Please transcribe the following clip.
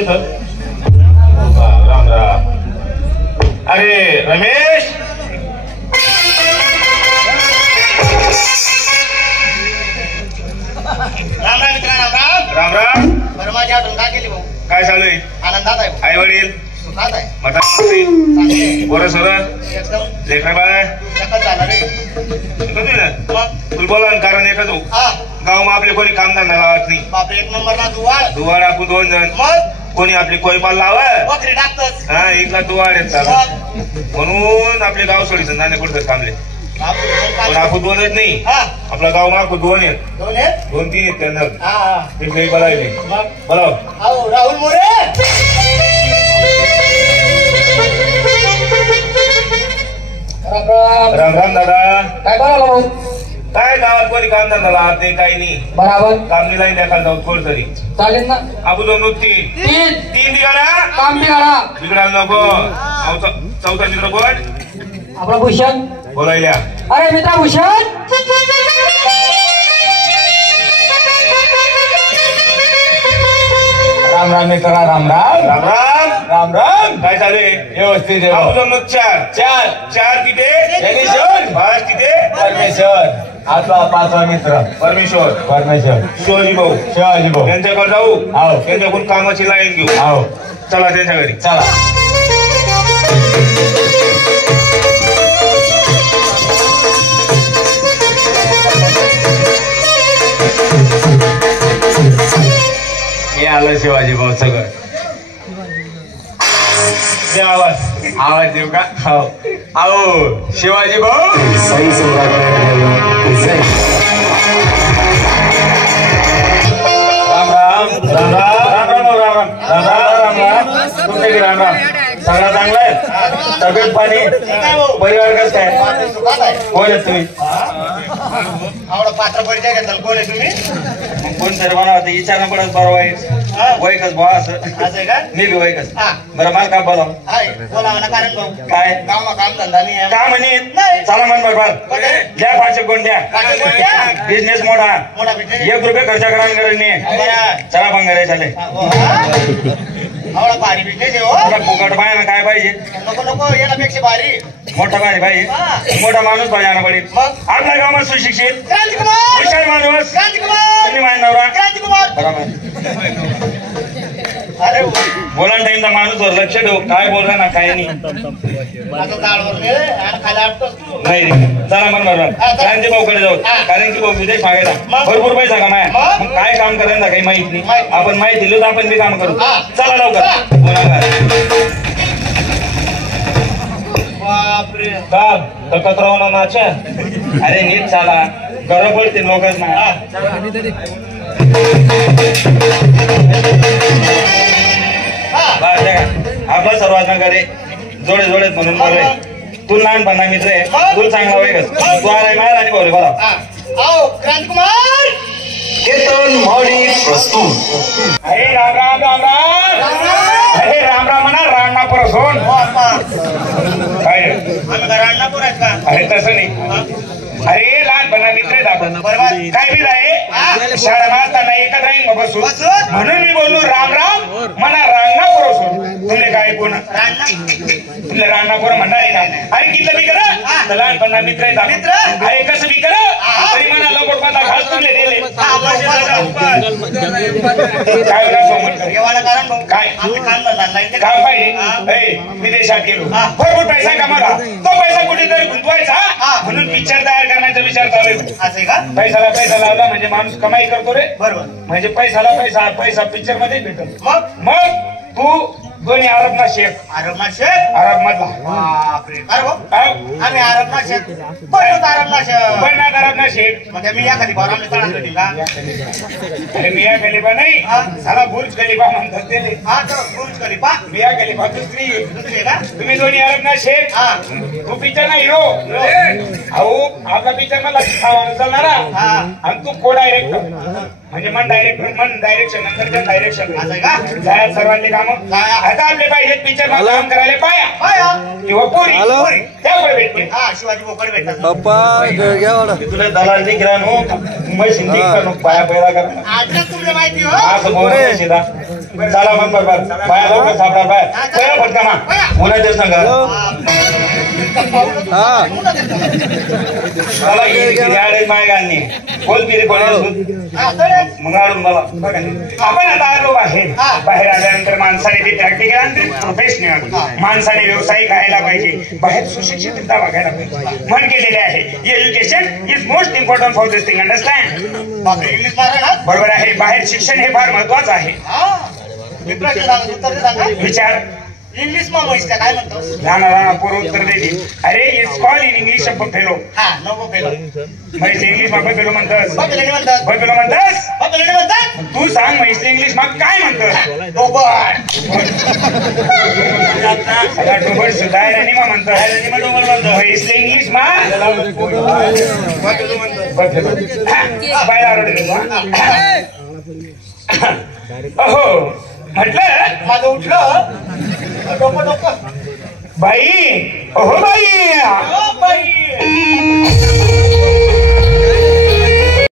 इथं राम राम. अरे रमेश राम राम मित्रा राम राम. राम राम. बरं माझी आठवण का केली भाऊ? काय चालू आहे? आनंदात आहे. आई वडील सुखात आहे. मटा चांगले. बरं सर एकदम लेकरा बाय सकत झाला रे. मग तुला बोला कारण एकच हो हा गाव मा आपले कोणी कामधंदा लावत नाही. बापरे एक नंबर ना दुवाळ. दुवाड आपण 2 जण मग कोणी आपली कोयपाल लावा बकरी टाकतच. हा एकला दुवाड येत चालू म्हणून आपले गाव सोडीचं नाणे कुठं थांबले पण आपण 2च नाही हा आपला गाव मा 2 आहेत 2 आहेत 2-3 आहेत त्यांना हा ते काही बोलायले मग बोलाव. आओ राहुल मोरे. राम राम दादा. काय करायला भाऊ? काय गावात कोणी कामधंदा लावत नाही काही नाही. बराबर कामनी लाईन एखादा जाऊ थोड तरी चालेल ना. आपण 2-3 बिघाडा काम बिघाडा. बिघडायला नको. चौथा मित्र कोण आपला भूषण बोलायल्या. अरे मित्रा भूषण राम राम मित्रा राम राम. राम राम. राम राम. काय चालू आहे? व्यवस्थित आहे. आपण 4 तिथे शनीश्वर. 5 तिथे परमेश्वर. आपला 5वा मित्र परमेश्वर परमेश्वर शिवाजी भाऊ शिवाजी भाऊ. त्यांच्याकडे जाऊ हाव. त्यांच्याकडून कामाची लाईन घेऊ. हो चला त्यांच्या घरी. चला. हे आलं शिवाजी भाऊ सगळं. दे आवाज. आवाज देऊ का? हो आओ शिवाजी भाऊ. राम राम. राम राम. राम राम. राम राम. राम राम. राम राम. तुमचे राम राम. सगळं चांगलं आहे. तब्येत पाणी परिवार कसं आहे? सुखात आहे. कोण आहे तुम्ही? आवडा पात्र परिचय घेतला. कोण आहे तुम्ही? कोण तरी म्हणा होतं विचारणं पडत बरं वैकच भाऊ असं. असं आहे का? मी बी वैकच. हा बरं मला काय बोला आहे बोला म्हणा कारण भाऊ काय गावा काम धंदा नाही आहे. काय म्हणे नाही. चला म्हण बरोबर कुठे? द्या 5 कोण द्या. काय बोलल्या? बिझनेस मोठा मोठा बिझनेस. 1 रुपये खर्च करायला गरज नाही. बरं. चला बंगारे चाले. आवडा भारी बिझनेस आहे हो. तुला फुकट पाहिजे काय पाहिजे? नको नको यापेक्षा भारी. मोठा पाहिजे हा. मोठा माणूस पाहिजे पडेल. मग आपल्या गावात सुशिक्षित क्रांतिकुमार. हुशार माणूस क्रांतिकुमार. तुम्ही माझ्या नवरा क्रांतिकुमार. बरोबर. अरे बोला टाइमचा माणूस वर लक्ष ठेवू काय बोलला ना काय नाही. आता दाळवर ने आणि खाली आपटोस तू. नाही रे. चला मन बरोबर क्रांती भाऊकडे जाऊ. कारण की भाऊ विदेश मागायला भरपूर पैसा कमाया. मग काय काम करायला काही माहित नाही. आपण माहिती दिलं तर आपण बी काम करू. चला लवकर. बापरे. काम तकत राहू ना नाच्या. अरे नीट चाला गरज पडते लोकच ना. आपला सर्वात करे जोडे जोडेत म्हणून बरं. तू लहानपणा मित्र आहे. तू चांगला वेगच तू आलाय मार आणि बोले बघा. आओ क्रांतिकुमार. केतन मॉडी प्रस्तुत. अरे राम राम. राम राम. अरे राम राम म्हणा राणा परसोन. हो अप्पा. काय आम्ही घरांना पुरायत का? अरे तसं नाही. अरे लहानपणा मित्र आहेत आपण. बरोबर. काय बी आहे शाळा मारताना एकच राहीन मग बसू बसून? म्हणून मी बोललो राम राम म्हणा रांगणा परसोन. तुमले काय कोण रांना. तुला रांगणा पोरं म्हणणार आहे का? अरे किती बी करा तर लहानपणा मित्र आहेत आपण. मित्र? अरे कसं बी करा तरी म्हणा लवकर माझा घास तुमले दिले. काय येवाला कारण भाऊ. काय? आम्ही काम धंदा नाही. काय पाहिजे विदेशात गेलो भरपूर पैसा कमाला तो पैसा कुठेतरी गुंतवायचा म्हणून पिक्चर तयार करण्याचा विचार चालू आहे. असं आहे का? पैशाला पैसा लावला म्हणजे माणूस कमाई करतो रे. बरोबर. म्हणजे पैशाला पैसा पैसा पिक्चर मध्ये भेटतो. मग तू दोन्ही अरबना शेख. अरबना शेख. अरब मधला बापरे. अरे भाऊ आम्ही अरबना शेख. बरोबर अरबना शेख. पण अरबना शेख म्हणजे मी एखादी भरावली तळासाठी का? अरे मिया खलिफा नाही साला बुर्ज खलिफा म्हणतात त्याले. हा तर बुर्ज खलिफा. मिया खलिफा दुसरी दुसरी का? तुम्ही दोन्ही अरबना शेख. हा तू पिक्चर ना हिरो. अहो आपला पिक्चर मला चालणारा आणि तू को डायरेक्टर म्हणजे मन डायरेक्शन नंतर डायरेक्शन. असं आहे का? जायला सर्वांनी काम आता आपले पाहिजे पिक्चर काम करायला पाया किंवा पोरी त्यामुळे भेटते. हा शिवाजी बोकड भेटतात. तुला दलाल नाही किराणो मुंबई सिंधी पाया पैदा कर आज तुमला माहिती हो. असं बोलू शिदा. चला मग बरोबर बाया लवकर सापडा बाय कया फटका मा उन्हाच्या सांगा मला किती माय गाणी बोल पिरी कोण मग मला आपण आता आलो बाहेर आल्यानंतर माणसाने ते प्रॅक्टिकल प्रोफेशनल माणसाने व्यावसायिक व्हायला पाहिजे बाहेर सुशिक्षित वागायला पाहिजे म्हण केलेले आहे education is most important for this thing understand English मारा ना बरोबर आहे बाहेर शिक्षण हे फार महत्वाचं आहे विचार इंग्लिश मा म्हैस काय म्हणतो लहान पूर्व उत्तर देते अरे it's call in English fellow हा नको पेलो म्हैस इंग्लिश मा फेलो म्हणतस बघलेली म्हणतात फेलो म्हणतस बघलेली म्हणतात तू सांग म्हैस इंग्लिश मा काय म्हणतस डोबट सगळा डोबट सुधार आणि मा म्हणतो म्हैस इंग्लिश मा अहो म्हटलं माझं उठलं डोकं डोकं बाई अहो बाई